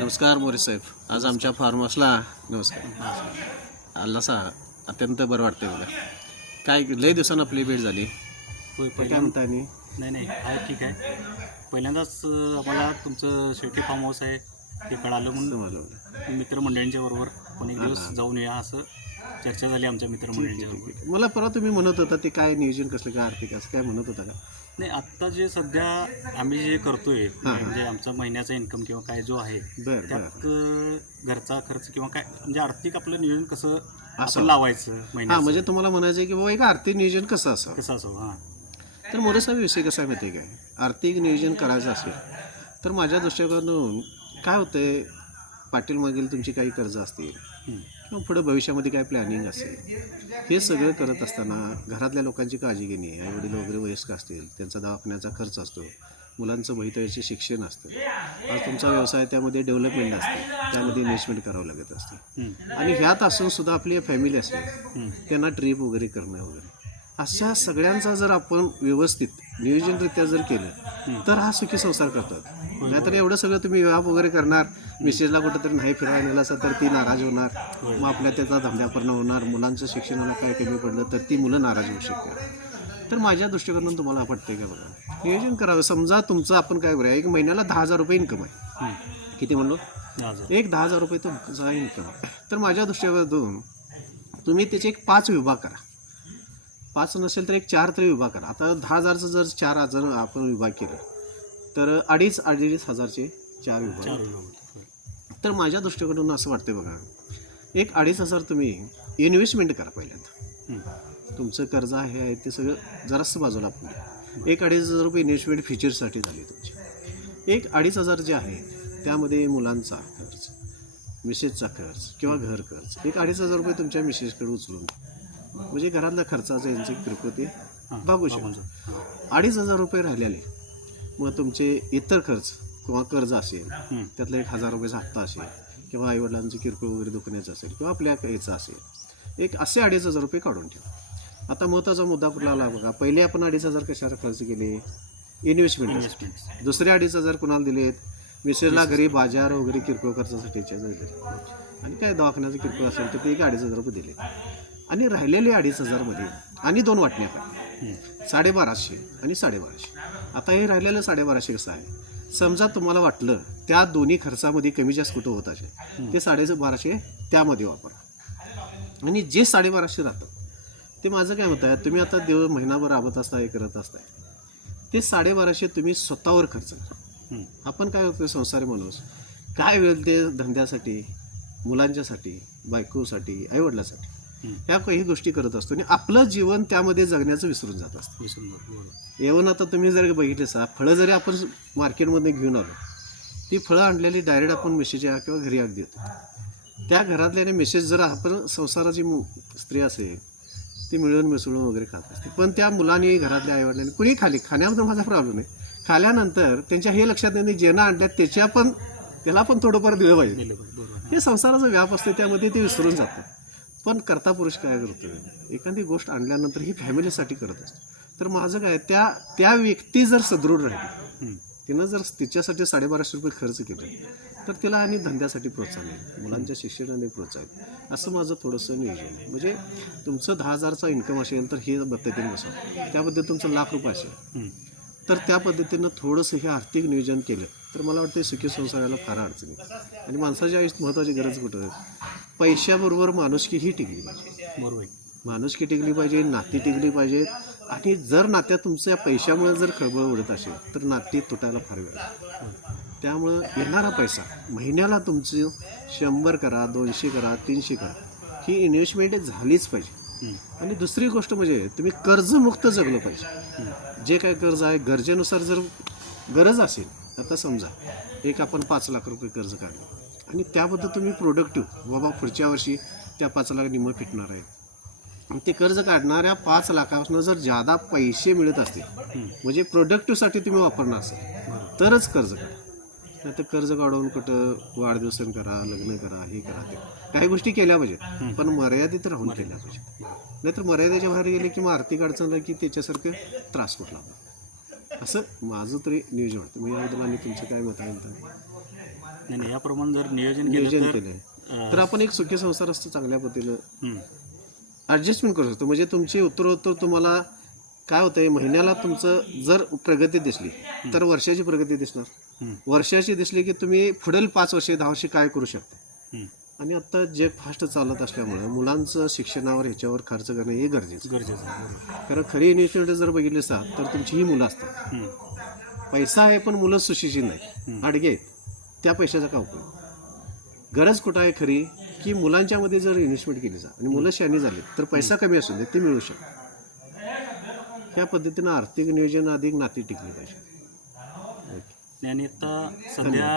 नमस्कार मोरे साहेब. आज आमच्या फार्म हाऊसला नमस्कार आल्लासा अत्यंत बरं वाटतंय मला काय लय दिवसानं आपली भेट झाली? होय काय पहिल्यांदा नाही नाही आहे ठीक आहे. पहिल्यांदाच आम्हाला तुमचं शेळके फार्म हाऊस आहे ते कळालं म्हणून मित्रमंडळींच्या बरोबर पण एक दिवस जाऊन या असं चर्चा झाली आमच्या मित्रमंडळींच्या बरोबर. मला परवा तुम्ही म्हणत होता ते काय नियोजन कसलं काय आर्थिक असं काय म्हणत होता का? नाही आत्ता जे सध्या आम्ही जे करतोय. म्हणजे आमचा महिन्याचा इन्कम किंवा काय जो आहे बरं त्यात अं, घरचा खर्च किंवा काय म्हणजे आर्थिक आपलं नियोजन कसं असं. लावायचं हां महिन्याचं म्हणजे तुम्हाला म्हणायचं आहे की बाबा एक आर्थिक नियोजन कसं असावं कसं असावं हां तर मोरे साहेब विषय कसा आहे माहिती आहे काय आर्थिक नियोजन करायचं असेल तर माझ्या दृष्टिकोनातून काय होतंय पाटील मागील तुमची काही कर्ज असतील. किंवा पुढे भविष्यामध्ये काय प्लॅनिंग असेल हे सगळं करत असताना घरातल्या लोकांची काळजी घेणे आईवडील वगैरे वयस्क असतील त्यांचा दवाखान्याचा खर्च असतो मुलांचं भवितव्याचे शिक्षण असतं आज तुमचा व्यवसाय त्यामध्ये डेव्हलपमेंट असते त्यामध्ये इन्व्हेस्टमेंट करावं लागत असते. आणि ह्यात असून सुद्धा आपली फॅमिली असेल हं. त्यांना ट्रिप वगैरे करणं वगैरे अशा सगळ्यांचा जर आपण व्यवस्थित नियोजनरित्या जर केलं तर हा सुखी संसार करतात. नाहीतर एवढं सगळं तुम्ही व्याप वगैरे करणार मिसेसला कुठंतरी नाही फिरायला नेला असं तर ती नाराज होणार. मग आपल्या त्याचा धंद्या परिणाम होणार मुलांचं शिक्षणाला काय कमी पडलं तर ती मुलं नाराज होऊ शकतात. तर माझ्या दृष्टिकोनातून तुम्हाला पटतंय का बघा? नियोजन करावं. समजा तुमचं आपण काय करूया एक महिन्याला दहा हजार रुपये इन्कम आहे. किती म्हणलो. एक दहा हजार रुपये तुमचा इन्कम तर माझ्या दृष्टीकोनातून तुम्ही त्याचे एक पाच विभाग करा. पाच नसेल तर एक चार तरी विभाग करा. आता दहा हजारचं जर चार हजार आपण विभाग केलं तर अडीच अडीच हजारचे चार विभाग. तर माझ्या दृष्टिकोनातून असं वाटतं बघा एक अडीच हजार तुम्ही इन्व्हेस्टमेंट करा पहिल्यांदा. तुमचं कर्ज आहे आहे ते सगळं जरासं बाजूला आपण एक अडीच हजार रुपये इन्व्हेस्टमेंट फीचर्ससाठी झाले तुमचे. एक अडीच हजार जे आहे त्यामध्ये मुलांचा खर्च मिसेसचा खर्च किंवा घर खर्च. एक अडीच हजार रुपये तुमच्या मिसेसकडे उचलून म्हणजे घरातल्या खर्चाचं यांचे किरकोळ ते हां. बघू शकतो. अडीच हजार रुपये राहिलेले. मग तुमचे इतर खर्च किंवा कर्ज असेल. त्यातला एक हजार रुपयाचा हप्ता असेल किंवा आईवडिलांचं किरकोळ वगैरे दुखण्याचं असेल किंवा आपल्या याचं असेल एक असे अडीच हजार रुपये काढून ठेवा. आता महत्त्वाचा मुद्दा कुठला आला बघा. पहिले आपण अडीच हजार कशाला खर्च केले? इन्व्हेस्टमेंट दुसरे अडीच हजार कुणाला दिलेत? मिसेसला घरी बाजार वगैरे किरकोळ खर्चासाठीच्या दिले आणि काय दवाखान्याचं किरकोळ असेल तर ते एक अडीच हजार रुपये दिले. आणि राहिलेले अडीच हजारमध्ये. आणि दोन वाटण्या पण. साडेबाराशे आणि साडेबाराशे. आता हे राहिलेलं साडेबाराशे कसं आहे? समजा तुम्हाला वाटलं त्या दोन्ही खर्चामध्ये कमी जास्त कुठं होत असेल? ते साडे बाराशे त्यामध्ये वापरा. आणि जे साडेबाराशे राहतं ते माझं काय म्हणत आहे? तुम्ही आता देव महिनाभर राबत असता हे करत असताय ते साडेबाराशे तुम्ही स्वतःवर खर्च करा. आपण काय होतो संसारी माणूस? काय वेळ ते धंद्यासाठी मुलांच्यासाठी बायकोसाठी आईवडिलासाठी? ह्या काही गोष्टी करत असतो. आणि आपलं जीवन त्यामध्ये जगण्याचं विसरून जात असतं. विसरून. एवन आता तुम्ही जर बघितले सा फळं जरी आपण मार्केटमध्ये घेऊन आलो ती फळं आणलेली डायरेक्ट आपण मेसेज किंवा घरी अगदी देतो त्या घरातल्याने मेसेज जर आपण संसाराची स्त्री असेल ती मिळून मिसळून वगैरे खात असते. पण त्या मुलांनी घरातल्या आईवडिलांनी कुणी खाली खाण्यामध्ये माझा प्रॉब्लेम आहे खाल्यानंतर त्यांच्या हे लक्षात त्यांनी जेणं आणल्यात त्याच्या पण त्याला पण थोडंफार दिलं पाहिजे. हे संसाराचा व्याप असते त्यामध्ये ते विसरून जातं पण करता पुरुष काय करतो एखादी गोष्ट आणल्यानंतर ही फॅमिलीसाठी करत असतो. तर माझं काय त्या त्या व्यक्ती जर सदृढ राहिली. तिनं जर तिच्यासाठी साडेबाराशे रुपये खर्च केले तर तिला आणि धंद्यासाठी प्रोत्साहन येईल मुलांच्या शिक्षणाने प्रोत्साहन असं माझं थोडंसं नियोजन म्हणजे तुमचं दहा हजारचा इन्कम असेल तर हे पद्धतीने बसवा त्याबद्दल तुमचं लाख रुपये असेल. तर त्या पद्धतीनं थोडंसं हे आर्थिक नियोजन केलं तर मला वाटतं सुखी संसाराला फार अडचणी आणि माणसाच्या आयुष्यात महत्त्वाची गरज कुठं आहे पैशाबरोबर माणुसकी ही टिकली पाहिजे बरोबर आहे. माणुसकी टिकली पाहिजे नाती टिकली पाहिजेत आणि जर नात्यात तुमच्या पैशामुळे जर खळबळ उडत असेल तर नाती तुटायला फार वेळ. त्यामुळं येणारा पैसा महिन्याला तुमचं शंभर करा दोनशे करा तीनशे करा ही इन्व्हेस्टमेंट झालीच पाहिजे. आणि दुसरी गोष्ट म्हणजे तुम्ही कर्जमुक्त जगलं पाहिजे. जे काय कर्ज आहे गरजेनुसार जर गरज असेल आता समजा एक आपण पाच लाख रुपये कर्ज काढलं आणि त्याबद्दल तुम्ही प्रोडक्टिव्ह बाबा पुढच्या वर्षी त्या पाच लाख निम्मं फिटणार आहे आणि ते कर्ज काढणाऱ्या पाच लाखापासून जर जादा पैसे मिळत असतील. म्हणजे प्रोडक्टिव्हसाठी तुम्ही वापरणार असेल. तरच कर्ज काढा तर कर्ज काढून कुठं वाढदिवसन करा लग्न करा हे करा ते काही गोष्टी केल्या पाहिजे पण मर्यादित राहून केल्या पाहिजे नाहीतर मर्यादेच्या बाहेर गेले की मग आर्थिक अडचण की त्याच्यासारखं त्रास कुठला असं माझं तरी नियोजन वाटतं. मी याबद्दल आणि तुमचं काय मत आहे नाही याप्रमाणे जर नियोजन नियोजन केलं तर आपण एक सुखी संसार असतो चांगल्या पद्धतीनं. ॲडजस्टमेंट करू शकतो. म्हणजे तुमची उत्तरोत्तर तुम्हाला काय होतंय महिन्याला तुमचं जर प्रगती दिसली तर वर्षाची प्रगती दिसणार. वर्षाची दिसली की तुम्ही पुढील पाच वर्षे दहा वर्षे काय करू शकता. आणि आता जग फास्ट चालत असल्यामुळे मुलांचं शिक्षणावर ह्याच्यावर खर्च करणं हे गरजेचं. गरजेचं. कारण खरी इन्व्हेस्टमेंट जर बघितली असा तर तुमची ही मुलं असतात. पैसा आहे पण मुलं सुशिक्षित नाही. अडगे आहेत. त्या पैशाचा का उपयोग? गरज कुठं आहे खरी? की मुलांच्यामध्ये जर इन्व्हेस्टमेंट केली जा आणि मुलं शहाणी झाली तर पैसा कमी असू दे ते मिळू शकतं ह्या पद्धतीनं आर्थिक नियोजन अधिक नाती टिकली पाहिजे. आणि आता सध्या